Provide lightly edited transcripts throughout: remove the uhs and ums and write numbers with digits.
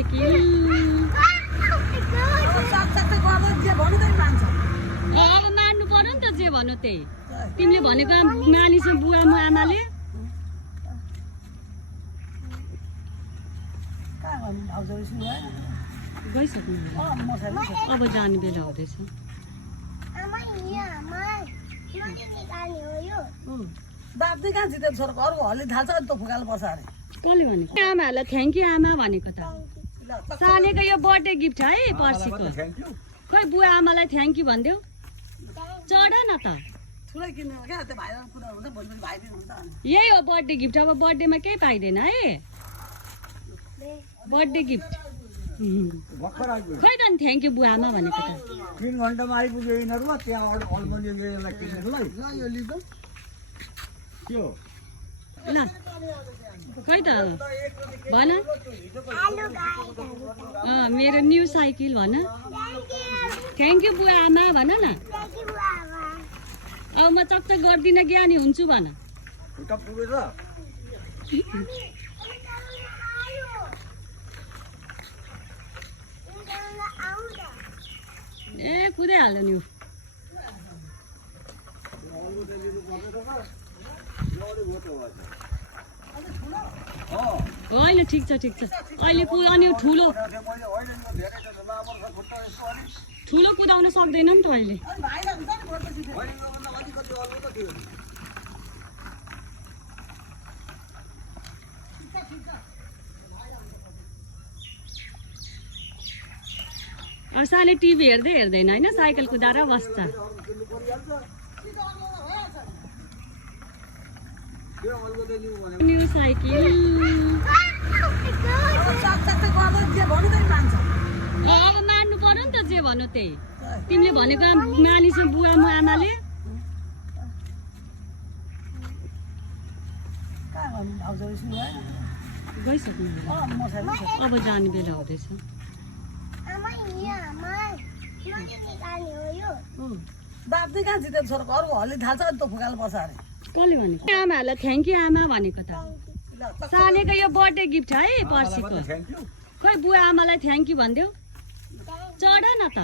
cycle अब मान्नु पर्यो नि त जे भन्नु त्यही तिमीले भनेको मानिस बुवा म आमाले गइसक्नु अब जाने बेला हुँदैछ कसले भनेको आमाहरूलाई थ्याङ्क यू आमा भनेको त सानेको यो बर्थडे गिफ्ट है पर्सिको खै बुवा आमालाई थ्याङ्क यू भनिदेऊ चढ न त यही हो बर्थडे गिफ्ट अब बर्थडेमा केही पाइँदैन है बर्थडे गिफ्ट खै त नि थ्याङ्क यू बुवा आमा भनेको त 3 घण्टामा आइपुग्यो यिनीहरू त्यहाँ अलमल्यो यसलाई किन्नुलाई के हो ल खै त भन मेरो न्यू साइकल भन थ्याङ्क यू बुवा आमा भन न अब म चकचक गर्दिनँ ज्ञानी हुन्छु भन उता पुगेछ ए कुदाइहाल्यो नि होइन ठिक छ अहिले कुदाउने ठुलो कुदाउन सक्दैन नि त अहिले साले टिभी हेर्दैन होइन साइकल कुदाएर बस्छ न्यू साइकल अब मान्नु पर्यो नि त जे भन्नु त्यही तिमीले भनेको मानिस बुवा म आमाले गइसक्नु अब जाने बेला हुँदैछ कसले भनेको आमाहरूलाई थ्याङ्क यू आमा भनेको त सानेको यो बर्थडे गिफ्ट है पर्सिको खै बुवा आमालाई थ्याङ्क यू भनिदेऊ चढ न त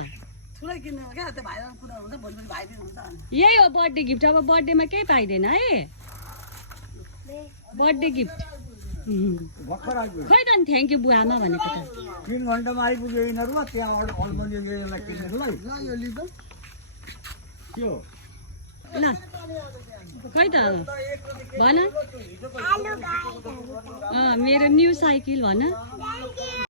यही हो बर्थडे गिफ्ट अब बर्थडेमा केही पाइँदैन है बर्थडे गिफ्ट खै त नि थ्याङ्क यू बुवा आमा भनेको त 3 घण्टामा आइपुग्यो यिनीहरू त्यहाँ अलमल्यो यसलाई किन्नुलाई के हो ल खै त भन मेरो न्यू साइकल भन